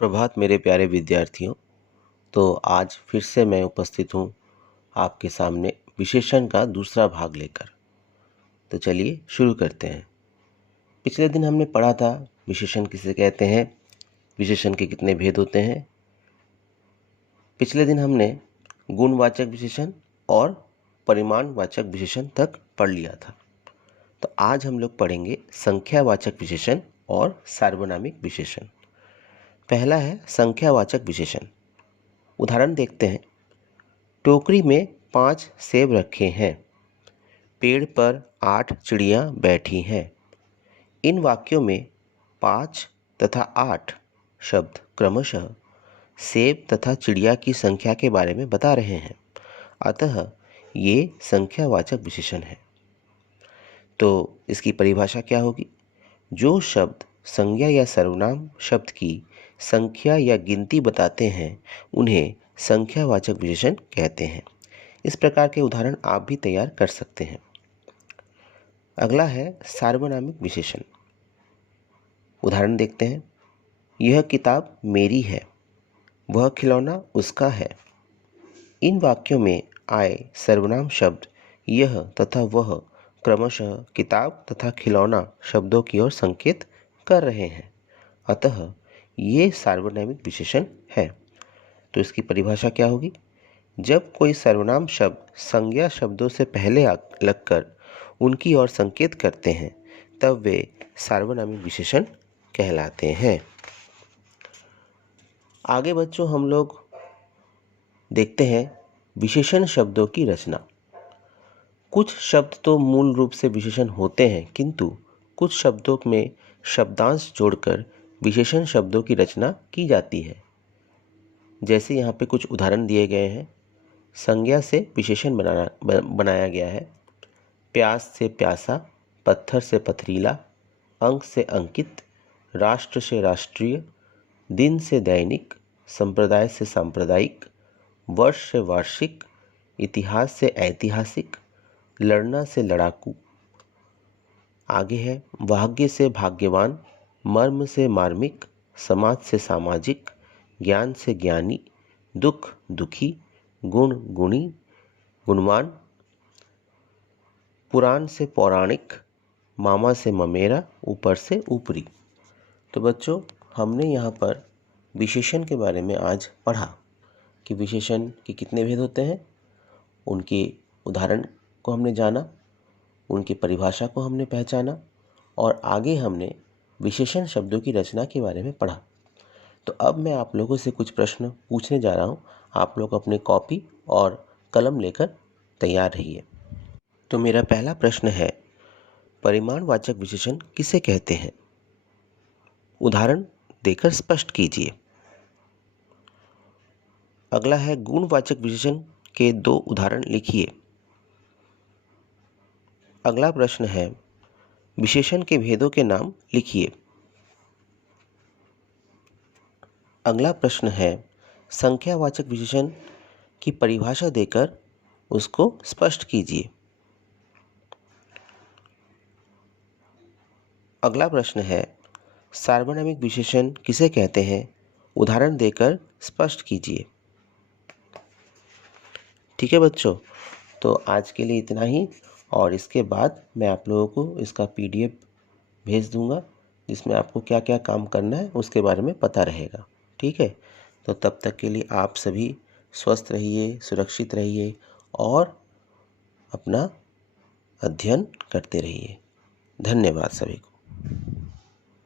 प्रभात मेरे प्यारे विद्यार्थियों। तो आज फिर से मैं उपस्थित हूँ आपके सामने विशेषण का दूसरा भाग लेकर। तो चलिए शुरू करते हैं। पिछले दिन हमने पढ़ा था विशेषण किसे कहते हैं, विशेषण के कितने भेद होते हैं। पिछले दिन हमने गुणवाचक विशेषण और परिमाणवाचक विशेषण तक पढ़ लिया था। तो आज हम लोग पढ़ेंगे संख्यावाचक विशेषण और सार्वनामिक विशेषण। पहला है संख्यावाचक विशेषण। उदाहरण देखते हैं। टोकरी में 5 सेब रखे हैं। पेड़ पर 8 चिड़ियाँ बैठी हैं। इन वाक्यों में 5 तथा 8 शब्द क्रमशः सेब तथा चिड़िया की संख्या के बारे में बता रहे हैं। अतः ये संख्यावाचक विशेषण है। तो इसकी परिभाषा क्या होगी? जो शब्द संज्ञा या सर्वनाम शब्द की संख्या या गिनती बताते हैं उन्हें संख्यावाचक विशेषण कहते हैं। इस प्रकार के उदाहरण आप भी तैयार कर सकते हैं। अगला है सार्वनामिक विशेषण। उदाहरण देखते हैं। यह किताब मेरी है, वह खिलौना उसका है। इन वाक्यों में आए सर्वनाम शब्द यह तथा वह क्रमशः किताब तथा खिलौना शब्दों की ओर संकेत कर रहे हैं। अतः ये सार्वनामिक विशेषण है। तो इसकी परिभाषा क्या होगी? जब कोई सर्वनाम शब्द संज्ञा शब्दों से पहले लगकर उनकी ओर संकेत करते हैं तब वे सार्वनामिक विशेषण कहलाते हैं। आगे बच्चों हम लोग देखते हैं विशेषण शब्दों की रचना। कुछ शब्द तो मूल रूप से विशेषण होते हैं, किंतु कुछ शब्दों में शब्दांश जोड़कर विशेषण शब्दों की रचना की जाती है। जैसे यहाँ पे कुछ उदाहरण दिए गए हैं। संज्ञा से विशेषण बनाया गया है। प्यास से प्यासा, पत्थर से पथरीला, अंक से अंकित, राष्ट्र से राष्ट्रीय, दिन से दैनिक, संप्रदाय से सांप्रदायिक, वर्ष से वार्षिक, इतिहास से ऐतिहासिक, लड़ना से लड़ाकू। आगे है भाग्य से भाग्यवान, मर्म से मार्मिक, समाज से सामाजिक, ज्ञान से ज्ञानी, दुख दुखी, गुण गुणी, गुणवान, पुराण से पौराणिक, मामा से ममेरा, ऊपर से ऊपरी। तो बच्चों हमने यहाँ पर विशेषण के बारे में आज पढ़ा कि विशेषण के कितने भेद होते हैं, उनके उदाहरण को हमने जाना, उनकी परिभाषा को हमने पहचाना और आगे हमने विशेषण शब्दों की रचना के बारे में पढ़ा। तो अब मैं आप लोगों से कुछ प्रश्न पूछने जा रहा हूँ। आप लोग अपनी कॉपी और कलम लेकर तैयार रहिए। तो मेरा पहला प्रश्न है, परिमाणवाचक विशेषण किसे कहते हैं? उदाहरण देकर स्पष्ट कीजिए। अगला है गुणवाचक विशेषण के 2 उदाहरण लिखिए। अगला प्रश्न है, विशेषण के भेदों के नाम लिखिए। अगला प्रश्न है, संख्यावाचक विशेषण की परिभाषा देकर उसको स्पष्ट कीजिए। अगला प्रश्न है, सार्वनामिक विशेषण किसे कहते हैं? उदाहरण देकर स्पष्ट कीजिए। ठीक है बच्चों, तो आज के लिए इतना ही और इसके बाद मैं आप लोगों को इसका PDF भेज दूंगा जिसमें आपको क्या क्या काम करना है उसके बारे में पता रहेगा। ठीक है, तो तब तक के लिए आप सभी स्वस्थ रहिए, सुरक्षित रहिए और अपना अध्ययन करते रहिए। धन्यवाद सभी को।